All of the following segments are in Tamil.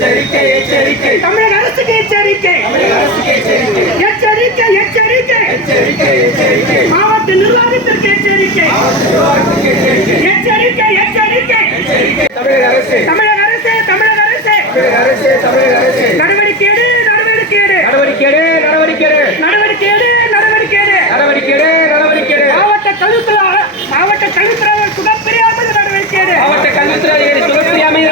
எச்சரிக்கை எச்சரிக்கை தமிழக அரசுக்கு எச்சரிக்கை எச்சரிக்கை எச்சரிக்கை எச்சரிக்கை மாவட்ட நிர்வாகத்திற்கு எச்சரிக்கை எச்சரிக்கை எச்சரிக்கை தமிழக அரசு தமிழக அரசு தமிழக அரசு தமிழக அரசு நடவடிக்கை எடு நடவடிக்கை எடு நடவடிக்கை எடு நடவடிக்கை எடு நடவடிக்கை எடு நடவடிக்கை எடு நடவடிக்கை எடு நடவடிக்கை எடு மாவட்ட கல்வித்துறை சுகப்பிரியாமல் நடவடிக்கை எடு மாவட்ட கல்வித்துறை சுகப்பிரியாமை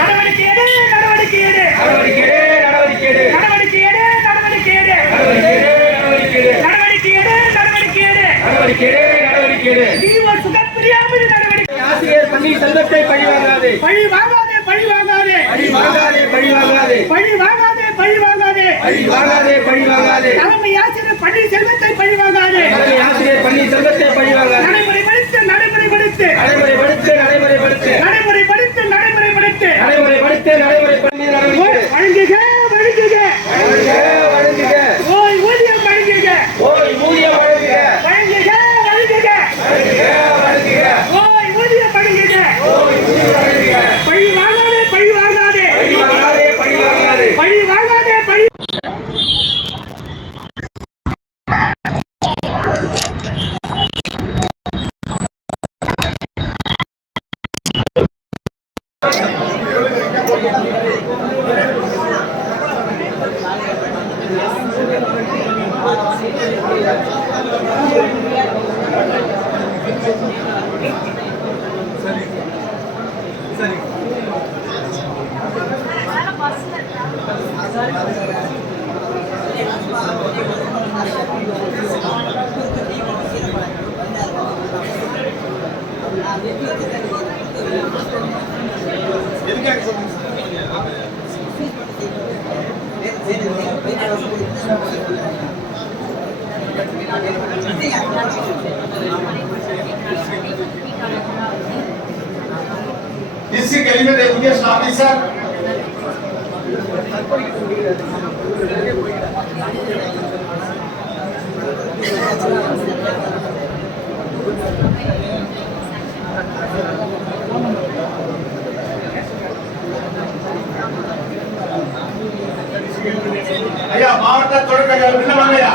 நடவடிக்கை எடு நடவடிக்கை எடு நடவடிக்கை எடு நடவடிக்கை எடு நடவடிக்கை எடு நடவடிக்கை எடு நடவடிக்கை எடு நடவடிக்கை எடு நடவடிக்கை எடு நடவடிக்கை எடு நடவடிக்கை எடு இதுவரை சுகப்பிரியாமல் நடவடிக்கை ஆசிரியர் பள்ளி செல்வத்தை பழி வாங்காதே பழி வாங்காதே பழி வாங்காதே பழி வாங்காதே பழி வாங்காதே பழி வாங்காதே பழி வாங்காதே பழி வாங்காதே பழி வாங்காதே தலைமை ஆசிரியர் பள்ளி செல்வத்தை பழி வாங்காதே தலைமை ஆசிரியர் பள்ளி செல்வத்தை பழி வாங்காதே நடைமுறைப்படுத்து நடைமுறைப்படுத்து நடைமுறைப்படுத்து நடைமுறைப்படுத்து நடைமுறைப்படுத்து நடைமுறைப்படுத்து நடைமுறைப்படுத்து நடைமுறைப்படுத்தி வழங்குக வழங்குக வழங்குக ஓய் ஊதியம் வழங்குக ஓய் ஊதியம் வழங்குக வழங்குக வழங்குக வழங்குக ஓய் ஊதியம் வழங்குக ஓய் ஊதியம் வழங்குக பழி வாங்காதே பழி வாங்காதே பழி வாங்காதே பழி வாங்காதே பழி வாங்காதே பழி District Element Education Officer. ஐயா மாவட்ட தொடக்க விண்ணப்பங்கய்யா